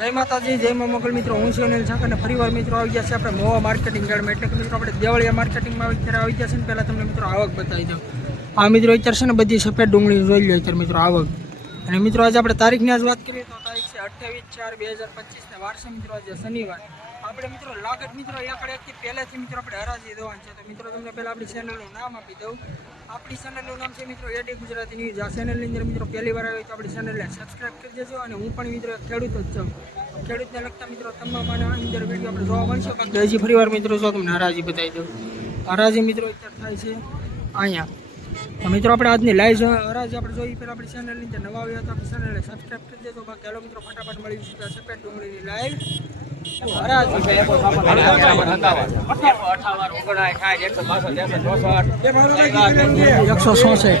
જય માતાજી, જય મા મોગલ. મિત્રો, હું છું અનિલ ઠાકર અને ફરીવાર મિત્રો આવી ગયા છે આપણે મોવા માર્કેટિંગ યાર્ડમાં એટલે કે મિત્રો, આપણે દેવળિયા માર્કેટિંગમાં અત્યારે ત્યારે આવી ગયા છે ને પહેલાં તમને મિત્રો આવક બતાવી દઉં. આ મિત્રો, અત્યારે છે ને બધી સફેદ ડુંગળી જોઈ લો અત્યારે મિત્રો આવક. અને મિત્રો, આજે આપણે તારીખની આજ વાત કરીએ તો છે અઠ્યાવીસ ચાર બે હજાર પચીસને વાર છે મિત્રો આજે શનિવાર. આપણે મિત્રો, લાગત મિત્રો એકડે એકથી પહેલેથી મિત્રો આપણે હરાજી દેવાનું છે. તો મિત્રો, તમને પહેલાં આપણી ચેનલનું નામ આપી દઉં. આપણી ચેનલનું નામ છે મિત્રો એડી ગુજરાતી ન્યૂઝ આ ચેનલની અંદર મિત્રો પહેલી વાર આવી તો આપણી ચેનલને સબસ્ક્રાઈબ કરી દેજો અને હું પણ મિત્રો ખેડૂત જ છું. ખેડૂતને લગતા મિત્રો તમામ અંદર વીડિયો આપણે જોવા મળશે. બાકી હજી ફરી વાર મિત્રો, જો તમને હરાજી બતાવી દઉં. હરાજી મિત્રો અત્યારે થાય છે અહીંયા. તો મિત્રો આપણે આજની લાઈવ હરાજી આપણે જોઈએ પહેલાં આપણી ચેનલની અંદર નવા આવ્યા તો આપણી ચેનલને સબસ્ક્રાઈબ કરી દેજો. બાકી હાલો મિત્રો ફટાફટ મળી જશે સફેદ ડુંગળીની લાઈવ એકસો એકસો સોસઠ.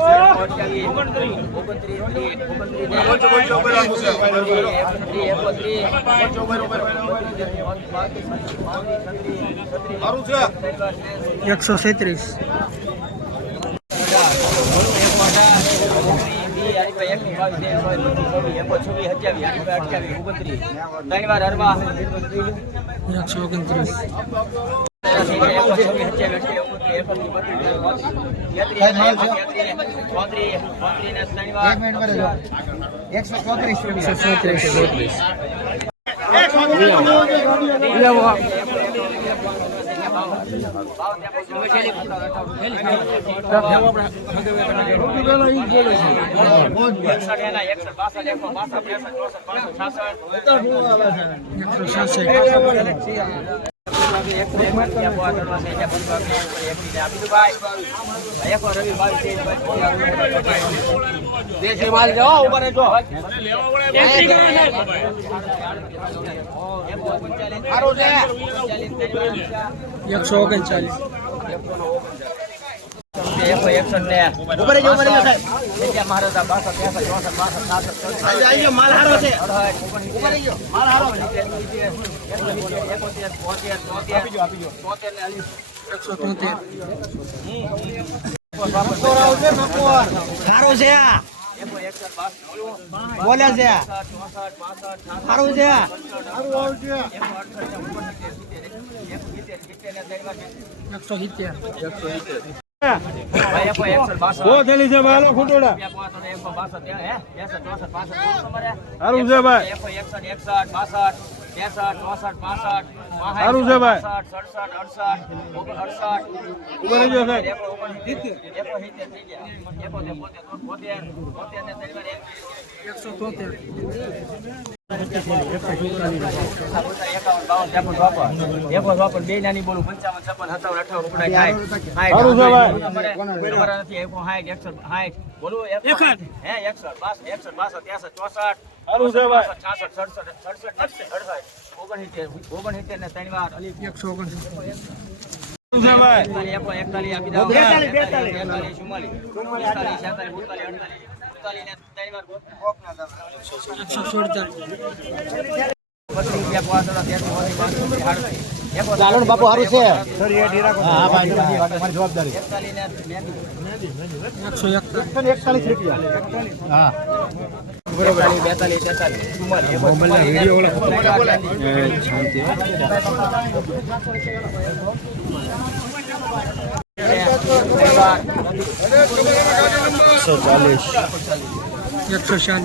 એકસો સેત્રીસ એકસો ઓગણત્રીસ એકસો ચોત્રીસ એકસો ચોત્રીસ એકસો છાસઠ દેશી માલ જાઓ ઉપર એકસો ઓગણચાલીસ ઉપર જો ઉપર જો સાહેબ ચોસઠ બાસઠ ગયો માલ એકસો સારું છે આ એકસો સારું છે. સારું છે. ભાઈ ઉપર એકસો તોતેર બે નાની બોલું પંચાવન છપ્પન સત્તાવન સારું છે ભાઈ. એકસો સાઠ એકસો સાઠ બોલું હે એકસો બાસઠ સારું છે ભાઈ. છાસઠ રહેજો સાહેબ. એકસો ઓગણસિત્તેર ઓગણસિત્તેર ને ત્રણ વાર એકસો ઓગણસિત્તેર એકતાલીસ એકતાલીસ આપી દો બેતાલીસ બેતાલીસ બેતાલીસ ચુમ્માલીસ પિસ્તાલીસ છેતાલીસ બેતાલીસ અડતાલીસ ઉનતાલીસ ને ત્રણ વાર એકસો સુડતાલીસ બત્રીસ રૂપિયા પાંચસો ત્યાંથી મોદી પાંચસો સાડત્રીસ ચાલો બાપુ સારું છે. બ્યાસી એકસો એકતાલીસ રૂપિયા હા. ચુમ્માલીસ એકસો ચાલીસ. એકસો ચાલીસ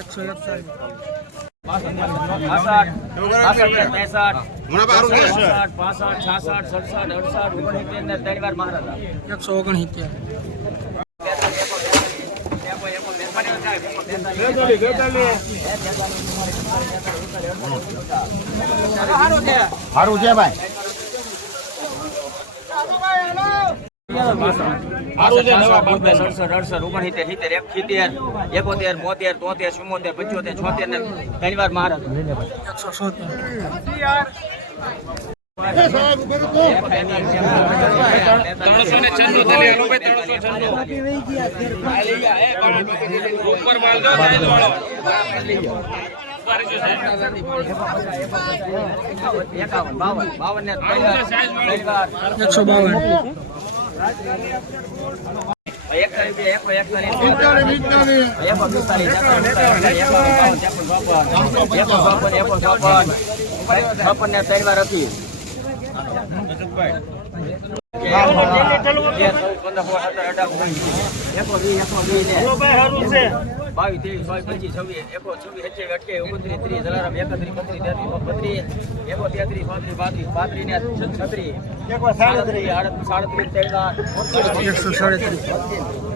એકસો એકતાલીસ. એકસો ઓગણસિત્તેર. સારું છે ભાઈ. સડસઠ અડસઠ ઓગણસિત્તેર સિત્તેર એક સિત્તેર એકોતેર બોતેર તોતેર ચુમ્મોતેર પંચોતેર છોતેર ને વાર મહારાજ એકસો સોતેર ત્રણસો ને છન્નું ઉપર એકસો બાવન. છપ્પન ને ત્રણ વાર હતી બાવીસ ત્રેવીસ ચોવીસ પચીસ છવ્વીસ એકો છવ્વીસ અઠ્યાવીસ ઓગણત્રીસ ત્રીસ જલારામ એકત્રીસ બત્રીસ તેત્રીસ બત્રીસ એકો તેત્રીસ ચોત્રીસ પાંત્રીસ પાંત્રીસ ને છત્રીસ સાડત્રીસ સાડત્રીસ ત્રણ સાડત્રીસ.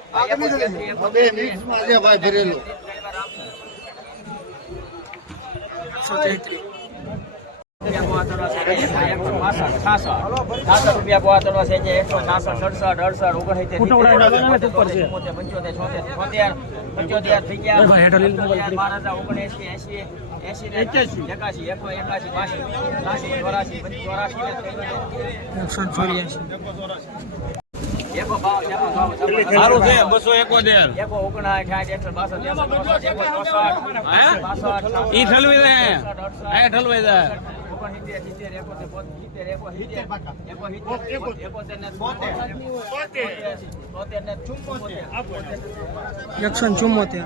પંચોતેર થઈ ગયા બાર હજાર ઓગણએંસી એસી એકસો ને ચોર્યાસી એકો બાવન એકો બાવન સારું છે બસો એકોતેર. ઈ ઠલવી દે એ ઠલવી દે ઓગણસિત્તેર ચુમ્મોતેર એકસો બોતેર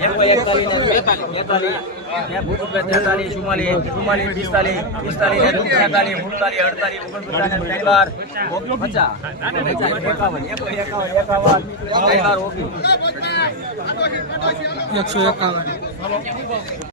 દસ એકો દસ હાલો, હાલો. હાલો હાલો સારું છે હાલો હાલો હારું, હારું. કોરું છે એકસો પાંસઠ એકસો એકાવન